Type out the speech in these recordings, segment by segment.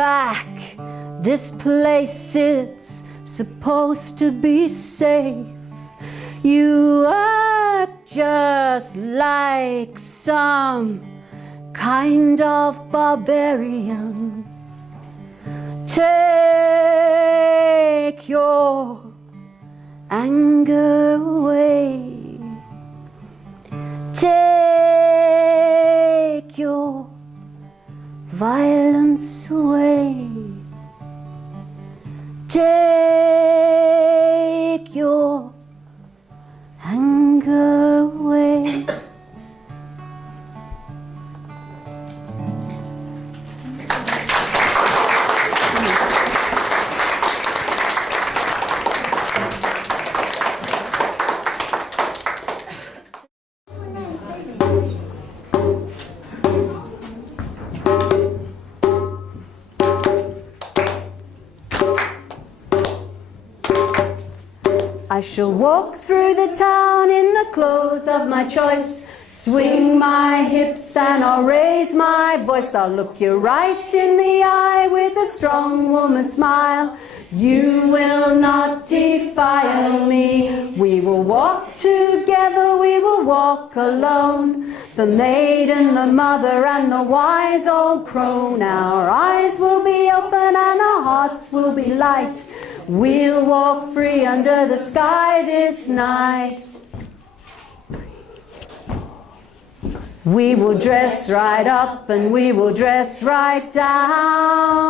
back. This place is supposed to be safe. You act just like some kind of barbarian. Take your anger away. Take your violence away. Take your anger away. I shall walk through the town in the clothes of my choice, swing my hips and I'll raise my voice. I'll look you right in the eye with a strong woman's smile. You will not defile me. We will walk together, we will walk alone. The maiden, the mother and the wise old crone. Our eyes will be open and our hearts will be light. We'll walk free under the sky this night. We will dress right up and we will dress right down.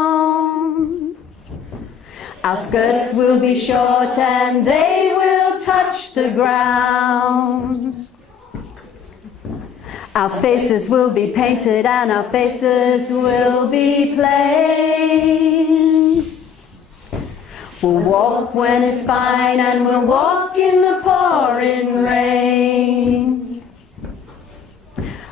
Our skirts will be short and they will touch the ground. Our faces will be painted and our faces will be plain. We'll walk when it's fine and we'll walk in the pouring rain.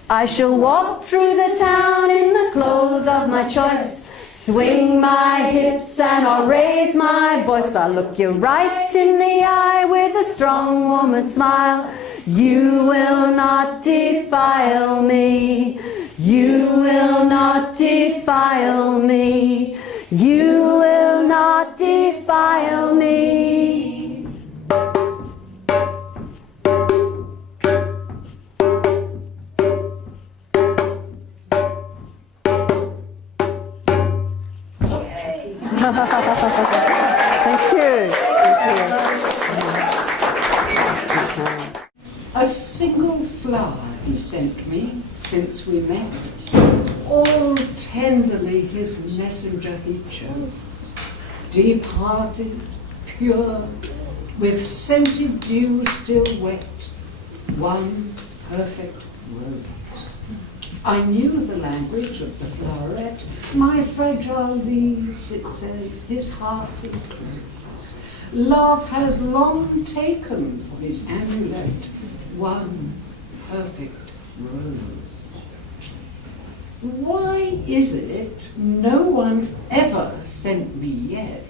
I shall walk through the town in the clothes of my choice, swing my hips and I'll raise my voice. I'll look you right in the eye with a strong woman's smile. You will not defile me. You will not defile me. You will not defile me. Thank you. A single flower he sent me since we met, all tenderly his messenger he chose, deep-hearted, pure, with scented dew still wet, one perfect rose. I knew the language of the floweret, my fragile leaves, it says, his heart enclose. Love has long taken for his amulet one perfect rose. Why is it no one ever sent me yet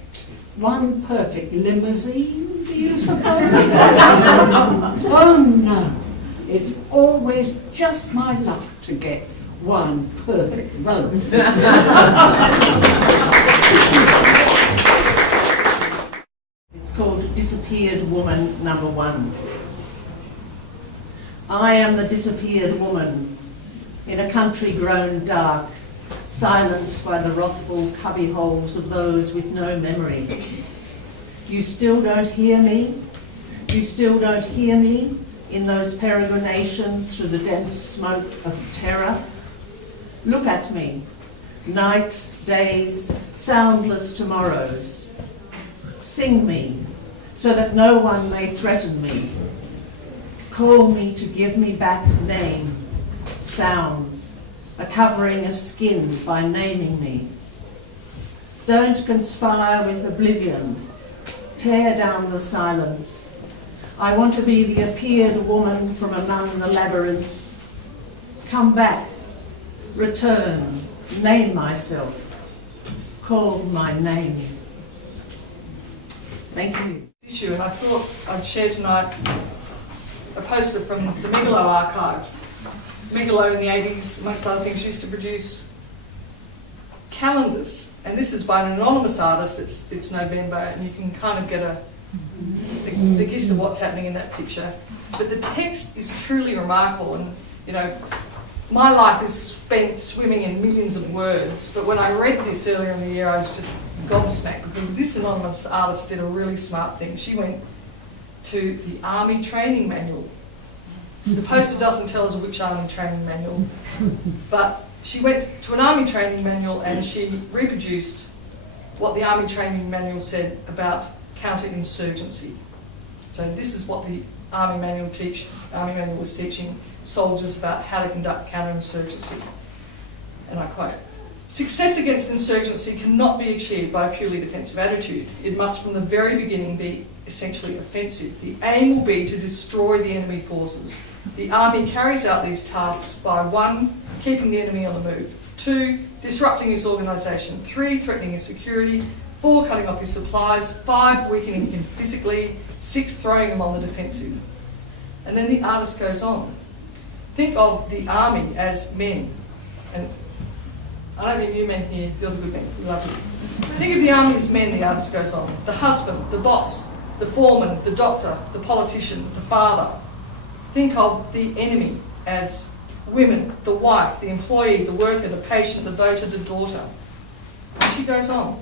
one perfect limousine, do you suppose? Oh no, it's always just my luck to get one perfect rose. It's called Disappeared Woman Number 1. I am the disappeared woman in a country grown dark, silenced by the wrathful cubbyholes of those with no memory. You still don't hear me? You still don't hear me in those peregrinations through the dense smoke of terror? Look at me, nights, days, soundless tomorrows. Sing me, so that no one may threaten me. Call me to give me back name, sounds, a covering of skin by naming me. Don't conspire with oblivion, tear down the silence. I want to be the appeared woman from among the labyrinths. Come back, return, name myself, call my name. Thank you. Issue, and I thought I'd share tonight a poster from the Megalo archive. Megalo in the 80s, amongst other things, used to produce calendars, and this is by an anonymous artist. It's November, and you can kind of get the gist of what's happening in that picture. But the text is truly remarkable, and you know, my life is spent swimming in millions of words, but when I read this earlier in the year, I was just gobsmacked, because this anonymous artist did a really smart thing. She went to the Army Training Manual. The poster doesn't tell us which Army Training Manual, but she went to an Army Training Manual and she reproduced what the Army Training Manual said about counterinsurgency. So this is what the Army Manual was teaching soldiers about how to conduct counterinsurgency. And I quote, "Success against insurgency cannot be achieved by a purely defensive attitude. It must from the very beginning be essentially offensive. The aim will be to destroy the enemy forces. The army carries out these tasks by 1, keeping the enemy on the move, 2, disrupting his organisation, 3, threatening his security, 4, cutting off his supplies, 5, weakening him physically, 6, throwing him on the defensive." And then the artist goes on. Think of the army as men. And I don't mean you men here, you're the good men, we love you. Think of the army as men, the artist goes on. The husband, the boss, the foreman, the doctor, the politician, the father. Think of the enemy as women, the wife, the employee, the worker, the patient, the voter, the daughter. And she goes on.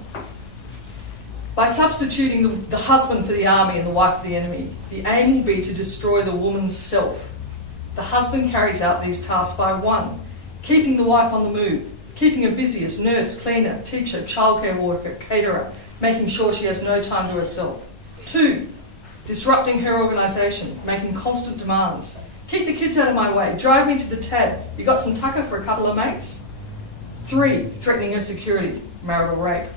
By substituting the husband for the army and the wife for the enemy, the aim will be to destroy the woman's self. The husband carries out these tasks by 1, keeping the wife on the move, keeping her busy as nurse, cleaner, teacher, childcare worker, caterer, making sure she has no time to herself. 2, disrupting her organisation, making constant demands. Keep the kids out of my way, drive me to the tab. You got some tucker for a couple of mates? 3, threatening her security, marital rape.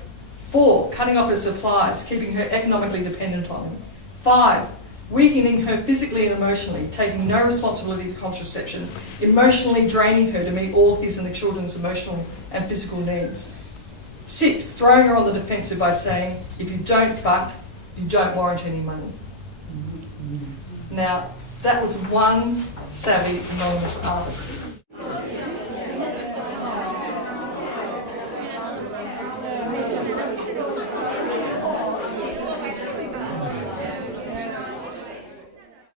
4, cutting off her supplies, keeping her economically dependent on him. 5, weakening her physically and emotionally, taking no responsibility for contraception, emotionally draining her to meet all his and the children's emotional and physical needs. 6, throwing her on the defensive by saying, if you don't fuck, you don't warrant any money. Now, that was one savvy anonymous artist.